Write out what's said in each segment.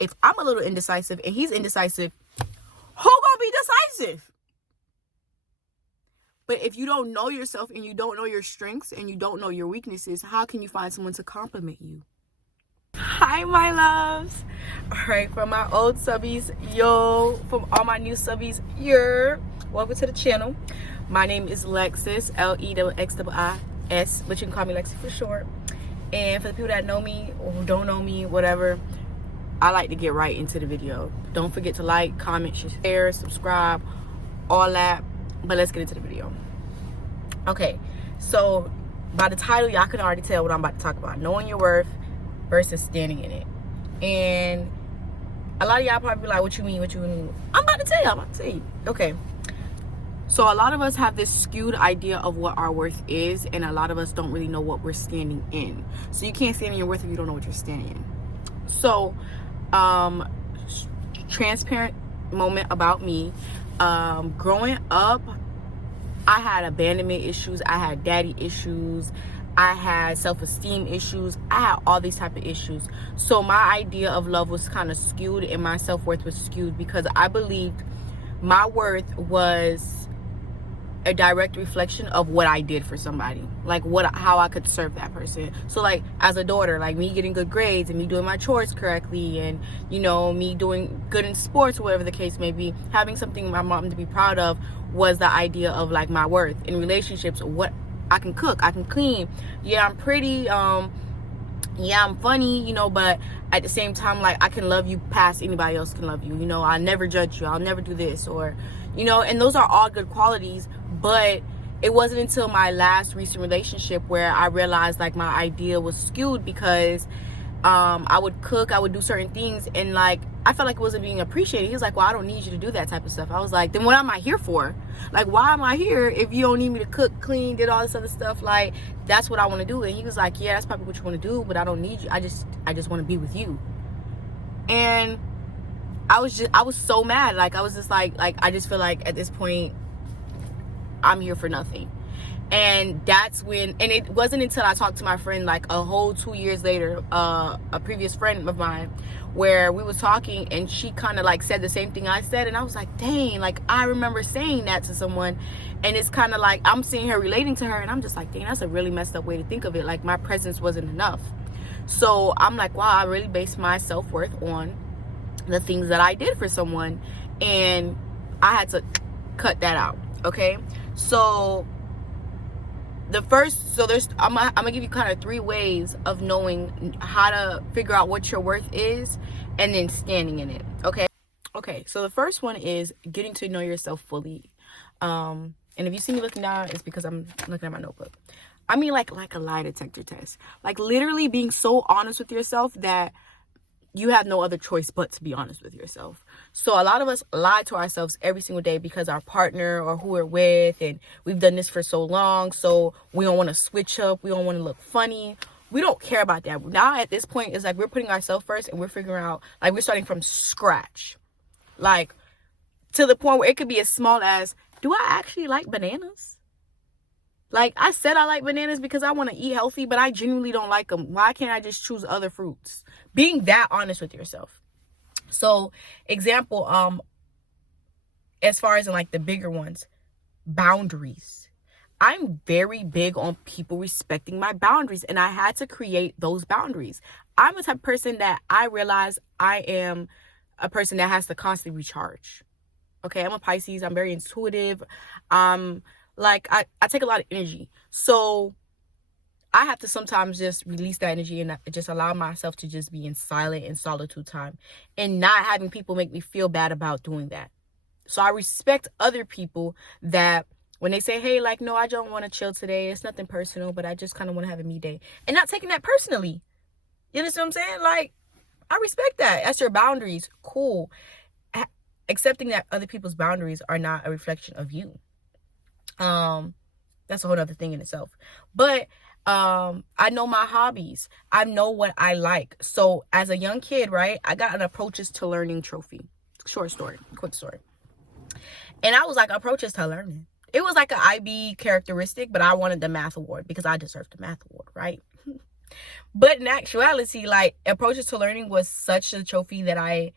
If I'm a little indecisive and he's indecisive, who gonna be decisive? But if you don't know yourself and you don't know your strengths and you don't know your weaknesses, how can you find someone to compliment you? Hi, my loves. All right, from my old subbies, yo, from all my new subbies, welcome to the channel. My name is Lexis, Lexxiis, but you can call me Lexi for short. And for the people that know me or who don't know me, whatever, I like to get right into the video. Don't forget to like, comment, share, subscribe, all that. But let's get into the video. Okay, so by the title, y'all can already tell what I'm about to talk about. Knowing your worth versus standing in it. And a lot of y'all probably be like, what you mean? I'm about to tell you. Okay. So a lot of us have this skewed idea of what our worth is, and a lot of us don't really know what we're standing in. So you can't stand in your worth if you don't know what you're standing in. So, transparent moment about me. Growing up, I had abandonment issues, I had daddy issues, I had self-esteem issues, I had all these type of issues. So my idea of love was kind of skewed and my self-worth was skewed because I believed my worth was a direct reflection of what I did for somebody, like how I could serve that person. So like as a daughter, like me getting good grades and me doing my chores correctly, and you know, me doing good in sports or whatever the case may be, having something my mom to be proud of was the idea of like my worth. In relationships, what I can cook, I can clean, yeah, I'm pretty, yeah, I'm funny, you know, but at the same time, like I can love you past anybody else can love you, you know, I'll never judge you, I'll never do this, or you know, and those are all good qualities. But it wasn't until my last recent relationship where I realized like my idea was skewed because I would cook, I would do certain things, and like I felt like it wasn't being appreciated. He was like, well, I don't need you to do that type of stuff. I was like, then what am I here for? Like, why am I here if you don't need me to cook, clean, did all this other stuff? Like, that's what I want to do. And he was like, yeah, that's probably what you want to do, but I don't need you. I just want to be with you. And I was so mad. Like I was just like I just feel like at this point I'm here for nothing. And that's when, and it wasn't until I talked to my friend like a whole 2 years later, a previous friend of mine, where we was talking and she kind of like said the same thing I said, and I was like, dang, like I remember saying that to someone. And it's kind of like I'm seeing her relating to her, and I'm just like, dang, that's a really messed up way to think of it. Like my presence wasn't enough. So I'm like, wow, I really based my self-worth on the things that I did for someone, and I had to cut that out. Okay, so I'm gonna give you kind of 3 ways of knowing how to figure out what your worth is and then standing in it. Okay, so the first one is getting to know yourself fully. And if you see me looking down, it's because I'm looking at my notebook. I mean, like a lie detector test, like literally being so honest with yourself that you have no other choice but to be honest with yourself. So a lot of us lie to ourselves every single day because our partner or who we're with, and we've done this for so long, so we don't want to switch up, we don't want to look funny. We don't care about that. Now at this point, it's like we're putting ourselves first and we're figuring out, like we're starting from scratch. Like to the point where it could be as small as, do I actually like bananas? Like I said I like bananas because I want to eat healthy, but I genuinely don't like them. Why can't I just choose other fruits? Being that honest with yourself. So example, as far as in like the bigger ones, boundaries. I'm very big on people respecting my boundaries, and I had to create those boundaries. I'm a type of person that I realize I am a person that has to constantly recharge. Okay, I'm a Pisces. I'm very intuitive. Like I take a lot of energy. So I have to sometimes just release that energy and just allow myself to just be in silent and solitude time, and not having people make me feel bad about doing that. So I respect other people that when they say, hey, like, no, I don't want to chill today, it's nothing personal, but I just kind of want to have a me day, and not taking that personally. You understand what I'm saying? Like, I respect that. That's your boundaries. Cool. Accepting that other people's boundaries are not a reflection of you. That's a whole other thing in itself. But I know my hobbies. I know what I like. So as a young kid, right, I got an approaches to learning trophy. Quick story. And I was like, approaches to learning. It was like an IB characteristic, but I wanted the math award because I deserved the math award, right? But in actuality, like, Approaches to Learning was such a trophy that I,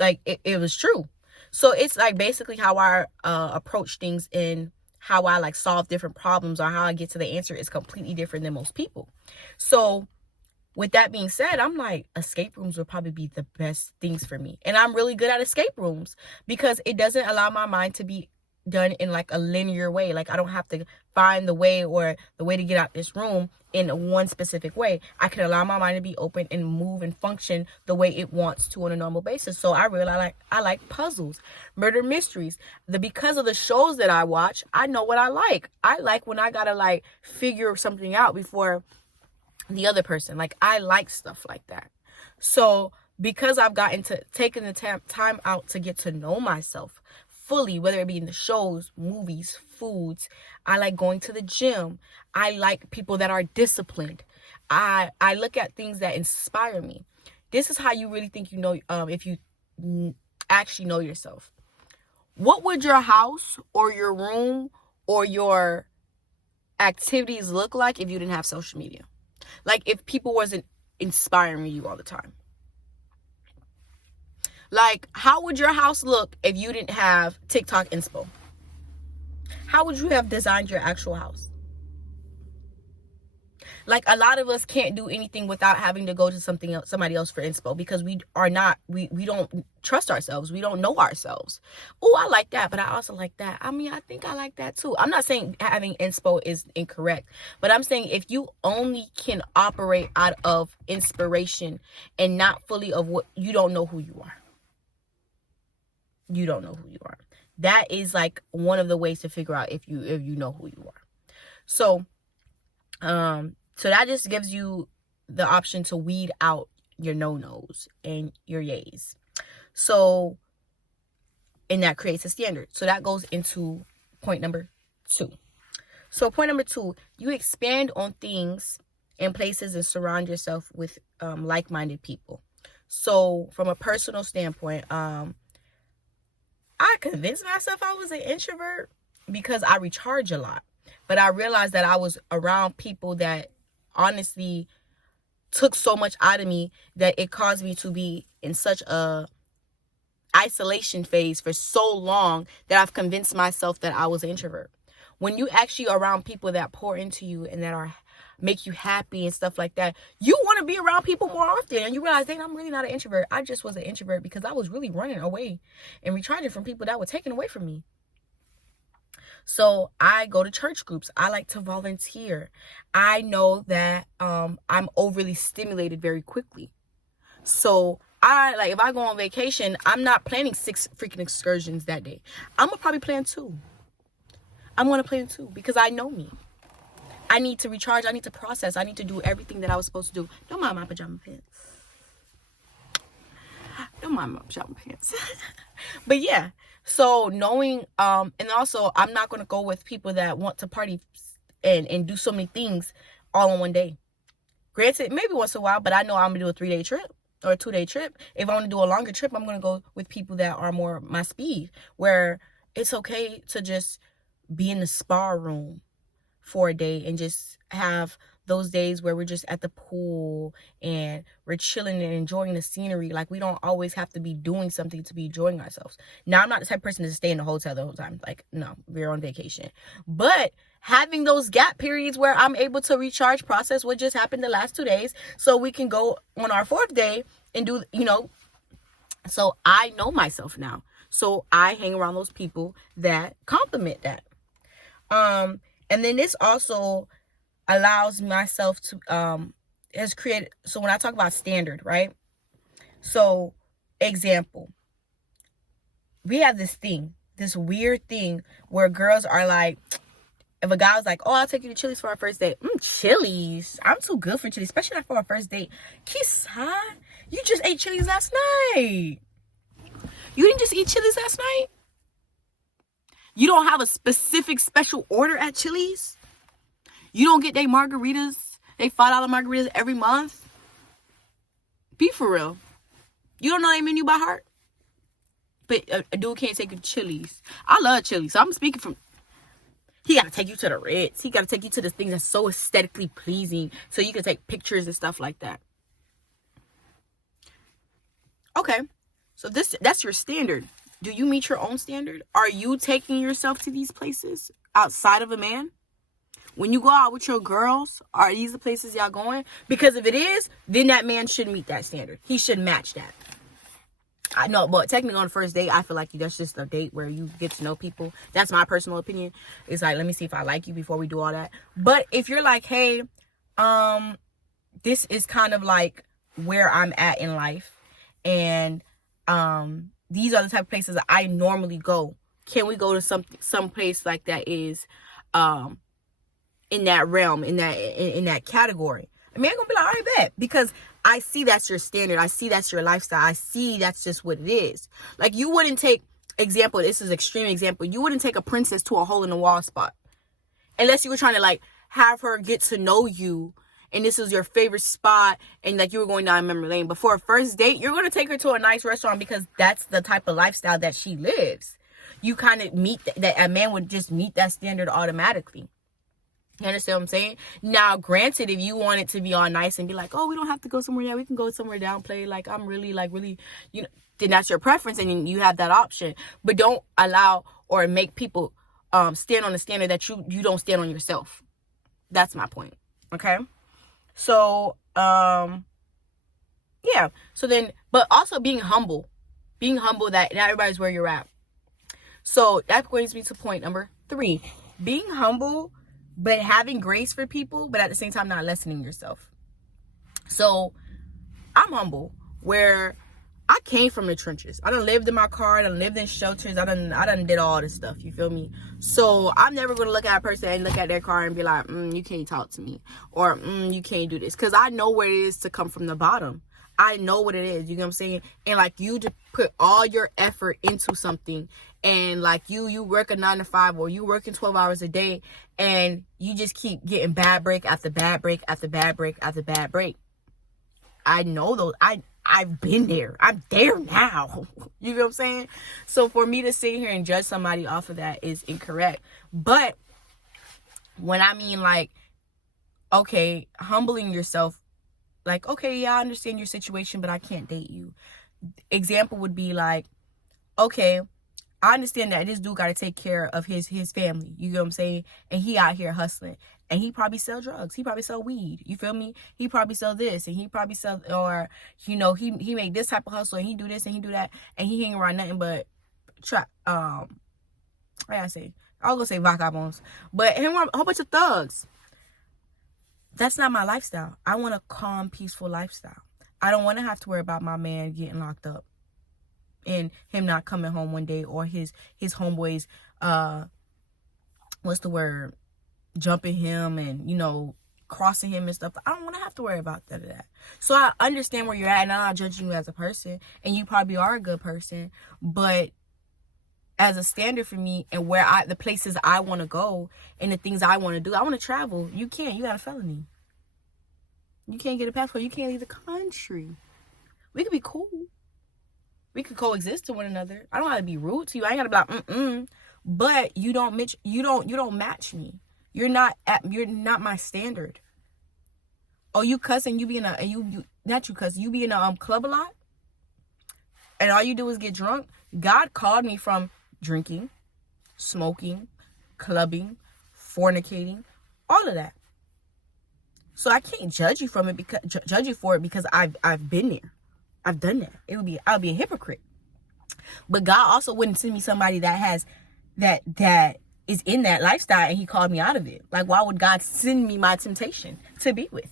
like, it was true. So it's like basically how I approach things, and how I like solve different problems, or how I get to the answer is completely different than most people. So with that being said, I'm like, escape rooms would probably be the best things for me. And I'm really good at escape rooms because it doesn't allow my mind to be done in like a linear way. Like, I don't have to find the way or the way to get out this room in one specific way. I can allow my mind to be open and move and function the way it wants to on a normal basis. So I really I like puzzles, murder mysteries. Because of the shows that I watch, I know what I like. I like when I gotta like figure something out before the other person. Like, I like stuff like that. So because I've gotten to taking the time out to get to know myself fully, whether it be in the shows, movies, foods, I like going to the gym. I like people that are disciplined. I look at things that inspire me. This is how you really think you know, if you actually know yourself. What would your house or your room or your activities look like if you didn't have social media? Like, if people wasn't inspiring you all the time. Like, how would your house look if you didn't have TikTok inspo? How would you have designed your actual house? Like, a lot of us can't do anything without having to go to somebody else for inspo, because we don't trust ourselves. We don't know ourselves. Oh, I like that, but I also like that. I mean, I think I like that too. I'm not saying having inspo is incorrect, but I'm saying if you only can operate out of inspiration and not fully of what, you don't know who you are. You don't know who you are. That is like one of the ways to figure out if you know who you are. So, so that just gives you the option to weed out your no-nos and your yays. So, and that creates a standard. So that goes into point number 2. So point number 2, you expand on things and places and surround yourself with like-minded people. So from a personal standpoint, I convinced myself I was an introvert because I recharge a lot. But I realized that I was around people that honestly took so much out of me that it caused me to be in such a isolation phase for so long that I've convinced myself that I was an introvert. When you actually are around people that pour into you and that make you happy and stuff like that, you want to be around people more often, and you realize, dang, I'm really not an introvert. I just was an introvert because I was really running away and recharging from people that were taken away from me. So I go to church groups. I like to volunteer. I know that I'm overly stimulated very quickly. So if I go on vacation, I'm not planning 6 freaking excursions that day. I'm gonna probably plan 2. I'm gonna plan 2 because I know me. I need to recharge. I need to process. I need to do everything that I was supposed to do. Don't mind my pajama pants. Don't mind my pajama pants. But yeah. So knowing, and also I'm not going to go with people that want to party and do so many things all in one day. Granted, maybe once in a while, but I know I'm going to do a 3-day trip or a 2-day trip. If I want to do a longer trip, I'm going to go with people that are more my speed, where it's okay to just be in the spa room for a day and just have those days where we're just at the pool and we're chilling and enjoying the scenery. Like, we don't always have to be doing something to be enjoying ourselves. Now, I'm not the type of person to stay in the hotel the whole time. Like, no, we're on vacation. But having those gap periods where I'm able to recharge, process what just happened the last 2 days, so we can go on our 4th day and do, so I know myself now. So I hang around those people that complement that. And then this also allows myself to has created, so when I talk about standard, right? So example, we have this weird thing where girls are like, if a guy was like, oh, I'll take you to Chili's for our first date. Chili's? I'm too good for Chili's, especially not for our first date. Kiss, huh? You just ate Chili's last night. You didn't just eat Chili's last night? You don't have a specific special order at Chili's? You don't get they margaritas, they $5 margaritas every month? Be for real. You don't know their menu by heart? But a dude can't take you to Chili's. I love Chili's, so I'm speaking from... He got to take you to the Ritz. He got to take you to the things that's so aesthetically pleasing so you can take pictures and stuff like that. Okay, so that's your standard. Do you meet your own standard? Are you taking yourself to these places outside of a man? When you go out with your girls, are these the places y'all going? Because if it is, then that man should meet that standard. He should match that. I know, but technically on the first date, I feel like that's just a date where you get to know people. That's my personal opinion. It's like, let me see if I like you before we do all that. But if you're like, hey, this is kind of like where I'm at in life, and these are the type of places that I normally go. Can we go to some place like that is in that realm, in that category? I mean, I'm gonna be like, all right, bet, because I see that's your standard. I see that's your lifestyle. I see that's just what it is. Like, you wouldn't take, example, this is extreme example, you wouldn't take a princess to a hole in the wall spot unless you were trying to like have her get to know you, and this is your favorite spot, and like you were going down memory lane. But for a first date, you're going to take her to a nice restaurant because that's the type of lifestyle that she lives. You kind of meet that a man would just meet that standard automatically. You understand what I'm saying? Now, granted, if you want it to be all nice and be like, oh, we don't have to go somewhere, yeah, we can go somewhere downplay, like I'm really, you know, then that's your preference and you have that option. But don't allow or make people stand on the standard that you don't stand on yourself. That's my point. Okay? So, yeah. So then, but also being humble that not everybody's where you're at. So that brings me to point number 3, being humble, but having grace for people, but at the same time, not lessening yourself. So I'm humble where I came from the trenches. I done lived in my car. I done lived in shelters. I done did all this stuff. You feel me? So I'm never going to look at a person and look at their car and be like, you can't talk to me, or you can't do this. Because I know what it is to come from the bottom. I know what it is. You know what I'm saying? And like, you to put all your effort into something, and like you work a 9 to 5, or you working 12 hours a day, and you just keep getting bad break after bad break after bad break after bad break. I know those. I've been there. I'm there now. You know what I'm saying? So for me to sit here and judge somebody off of that is incorrect. But when I mean like, okay, humbling yourself, like, okay, yeah, I understand your situation, but I can't date you. Example would be like, okay, I understand that this dude got to take care of his family. You know what I'm saying? And he out here hustling. And he probably sell drugs. He probably sell weed. You feel me? He probably sell this. And he probably sell, or, you know, he make this type of hustle. And he do this and he do that. And he hang around nothing but, I gotta say, I'll go say vagabonds. But him around a whole bunch of thugs. That's not my lifestyle. I want a calm, peaceful lifestyle. I don't want to have to worry about my man getting locked up and him not coming home one day, or his homeboys, jumping him and, you know, crossing him and stuff. I don't want to have to worry about that. So I understand where you're at, and I'm not judging you as a person, and you probably are a good person, but as a standard for me and where the places I want to go and the things I want to do, I want to travel. You can't. You got a felony. You can't get a passport. You can't leave the country. We could be cool. We could coexist to one another. I don't have to be rude to you. I ain't gotta be like, but you don't match me. You're not my standard. Oh, you cuss and you be in a, you not you cuss, you be in a club a lot, and all you do is get drunk. God called me from drinking, smoking, clubbing, fornicating, all of that. So I can't judge you from it because I've been there. I've done that. I'll be a hypocrite. But God also wouldn't send me somebody that has that is in that lifestyle, and he called me out of it. Like, why would God send me my temptation to be with?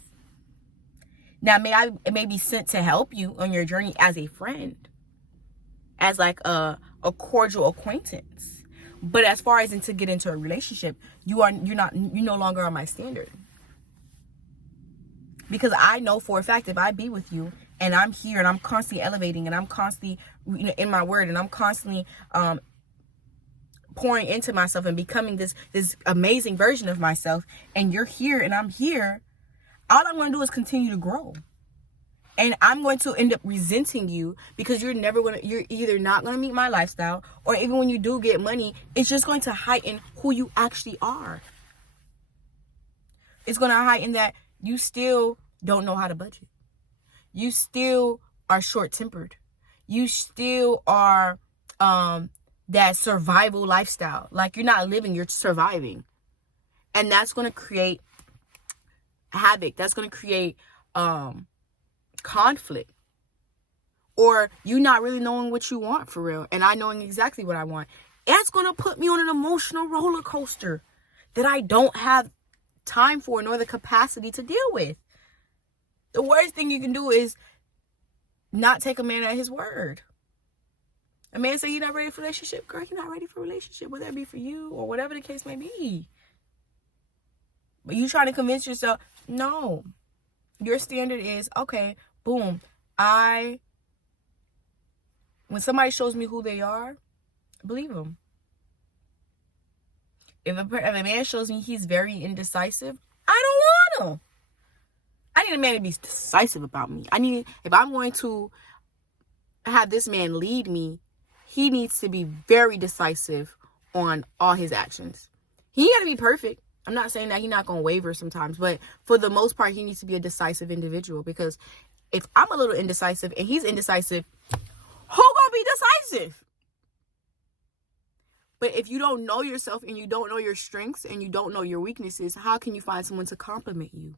Now, it may be sent to help you on your journey as a friend, as like a cordial acquaintance. But as far as to get into a relationship, you no longer on my standard. Because I know for a fact, if I be with you and I'm here and I'm constantly elevating and I'm constantly, you know, in my word, and I'm constantly pouring into myself and becoming this amazing version of myself, and you're here and I'm here, all I'm going to do is continue to grow. And I'm going to end up resenting you because you're either not going to meet my lifestyle, or even when you do get money, it's just going to heighten who you actually are. It's going to heighten that you still don't know how to budget. You still are short-tempered. You still are that survival lifestyle. Like, you're not living, you're surviving. And that's going to create havoc. That's going to create conflict. Or you not really knowing what you want for real, and I knowing exactly what I want. That's going to put me on an emotional roller coaster that I don't have time for nor the capacity to deal with. The worst thing you can do is not take a man at his word. A man say you're not ready for a relationship. Girl, you're not ready for a relationship, whether that be for you or whatever the case may be. But you trying to convince yourself, no. Your standard is, okay, boom. When somebody shows me who they are, believe them. If a man shows me he's very indecisive, I don't want him. I need a man to be decisive about me. If I'm going to have this man lead me, he needs to be very decisive on all his actions. He got to be perfect. I'm not saying that he's not going to waver sometimes, but for the most part, he needs to be a decisive individual, because if I'm a little indecisive and he's indecisive, who gonna be decisive? But if you don't know yourself and you don't know your strengths and you don't know your weaknesses, how can you find someone to compliment you?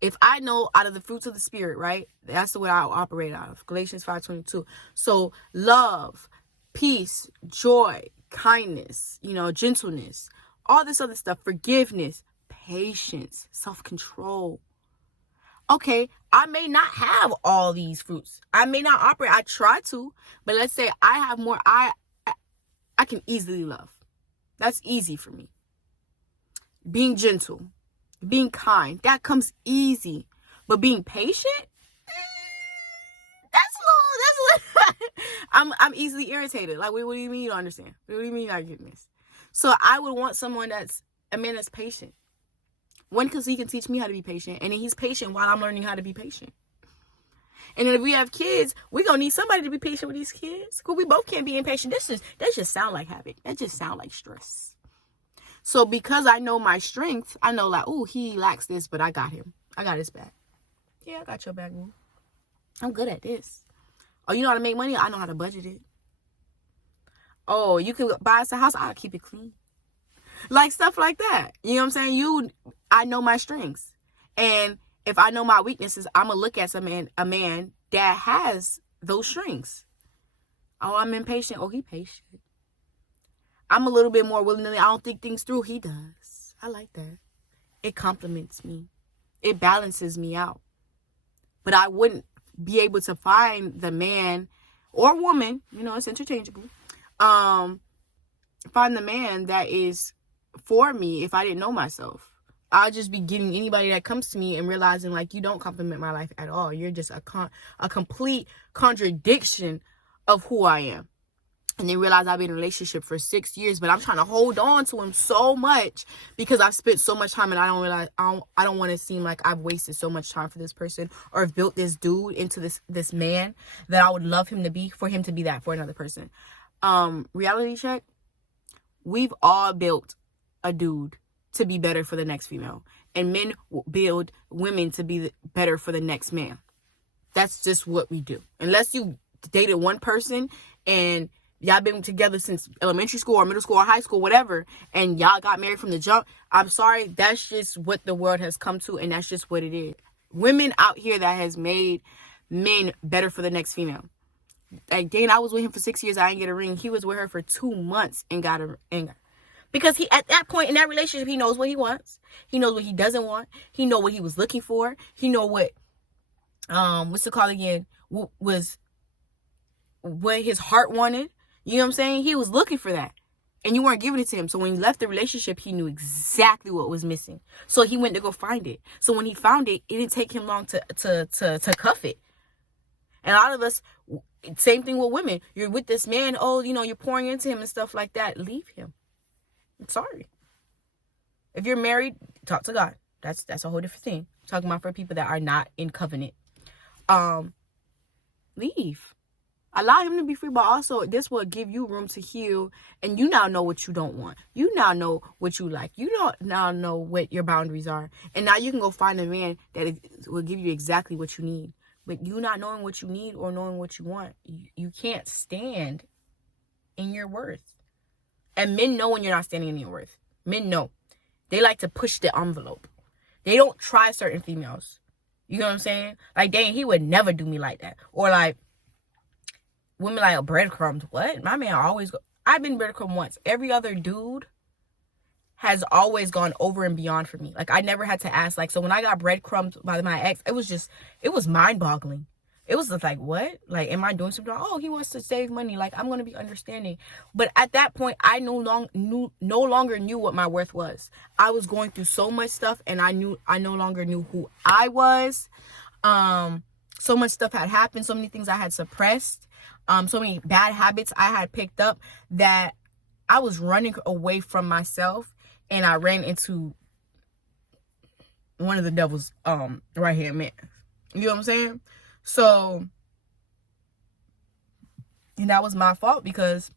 If I know out of the fruits of the spirit, right? That's the way I operate out of. Galatians 5:22. So love, peace, joy, kindness, gentleness, all this other stuff, forgiveness, patience, self-control. Okay, I may not have all these fruits. I may not operate. I try to, but let's say I have more. I can easily love. That's easy for me. Being gentle, being kind, that comes easy. But being patient, that's a little. I'm easily irritated. Like, what do you mean you don't understand? What do you mean you're not getting this? So I would want someone a man that's patient. One, because he can teach me how to be patient, and then he's patient while I'm learning how to be patient. And then if we have kids, we're going to need somebody to be patient with these kids, because we both can't be impatient. That just sound like havoc. That just sound like stress. So because I know my strengths, I know, like, oh, he lacks this, but I got him. I got his back. Yeah, I got your back, boo. I'm good at this. Oh, you know how to make money? I know how to budget it. Oh, you can buy us a house? I'll keep it clean. Like, stuff like that. You know what I'm saying? I know my strengths. And if I know my weaknesses, I'm going to look at a man that has those strengths. Oh, I'm impatient. Oh, he patient. I'm a little bit more willing to, I don't think things through. He does. I like that. It compliments me. It balances me out. But I wouldn't be able to find the man or woman, it's interchangeable, find the man that is for me if I didn't know myself. I'll just be getting anybody that comes to me and realizing, like, you don't compliment my life at all. You're just a complete contradiction of who I am. And then realize I've been in a relationship for 6 years, but I'm trying to hold on to him so much because I've spent so much time, and I don't want to seem like I've wasted so much time for this person, or have built this dude into this man that I would love him to be, for him to be that for another person. Reality check. We've all built a dude to be better for the next female, and men build women to be better for the next man. That's just what we do. Unless you dated one person and y'all been together since elementary school or middle school or high school, whatever, and y'all got married from the jump, I'm sorry, that's just what the world has come to, and that's just what it is. Women out here that has made men better for the next female. Like, Dane, I was with him for 6 years, I didn't get a ring. He was with her for 2 months and got a ring. Because he, at that point in that relationship, he knows what he wants. He knows what he doesn't want. He know what he was looking for. He know what, what's it called again? Was what his heart wanted. You know what I'm saying? He was looking for that. And you weren't giving it to him. So when he left the relationship, he knew exactly what was missing. So he went to go find it. So when he found it, it didn't take him long to cuff it. And a lot of us, same thing with women. You're with this man, you're pouring into him and stuff like that. Leave him. I'm sorry. If you're married, talk to God. That's a whole different thing. talking about for people that are not in covenant. Leave. Allow him to be free, but also this will give you room to heal, and you now know what you don't want. You now know what you like. You don't now know what your boundaries are, and now you can go find a man that will give you exactly what you need. But you not knowing what you need or knowing what you want, you can't stand in your worth. And men know when you're not standing in your worth. Men know. They like to push the envelope. They don't try certain females. You know what I'm saying? Like, dang, he would never do me like that. Or like, women like, breadcrumbs. What? My man always go. I've been breadcrumb once. Every other dude has always gone over and beyond for me. Like, I never had to ask. Like, so when I got breadcrumbs by my ex, it was mind-boggling. It was just like, what? Like, am I doing something wrong? Oh, he wants to save money. Like, I'm going to be understanding. But at that point, I no longer knew what my worth was. I was going through so much stuff, and I no longer knew who I was. So much stuff had happened. So many things I had suppressed. So many bad habits I had picked up that I was running away from myself, and I ran into one of the devil's right-hand man. You know what I'm saying? So, and that was my fault because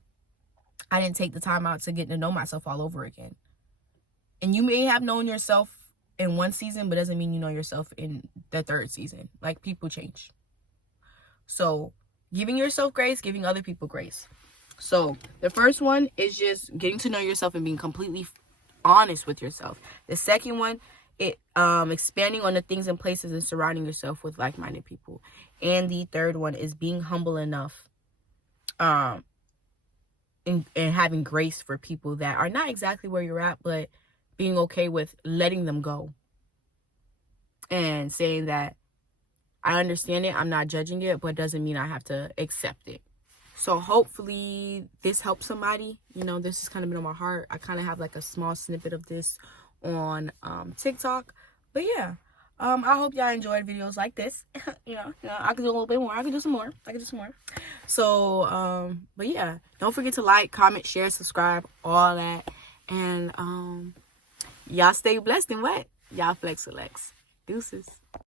I didn't take the time out to get to know myself all over again. And you may have known yourself in one season, but doesn't mean you know yourself in the third season. Like, people change. So, giving yourself grace, giving other people grace. So, the first one is just getting to know yourself and being completely honest with yourself. The second one, expanding on the things and places and surrounding yourself with like-minded people. And the third one is being humble enough and having grace for people that are not exactly where you're at, but being okay with letting them go and saying that I understand it, I'm not judging it, but it doesn't mean I have to accept it. So hopefully this helps somebody. You know, this has kind of been on my heart. I kind of have like a small snippet of this on TikTok. But yeah, I hope y'all enjoyed videos like this. you know, I could do a little bit more. I could do some more. So, but yeah, don't forget to like, comment, share, subscribe, all that. And y'all stay blessed and what? Y'all flex. Deuces.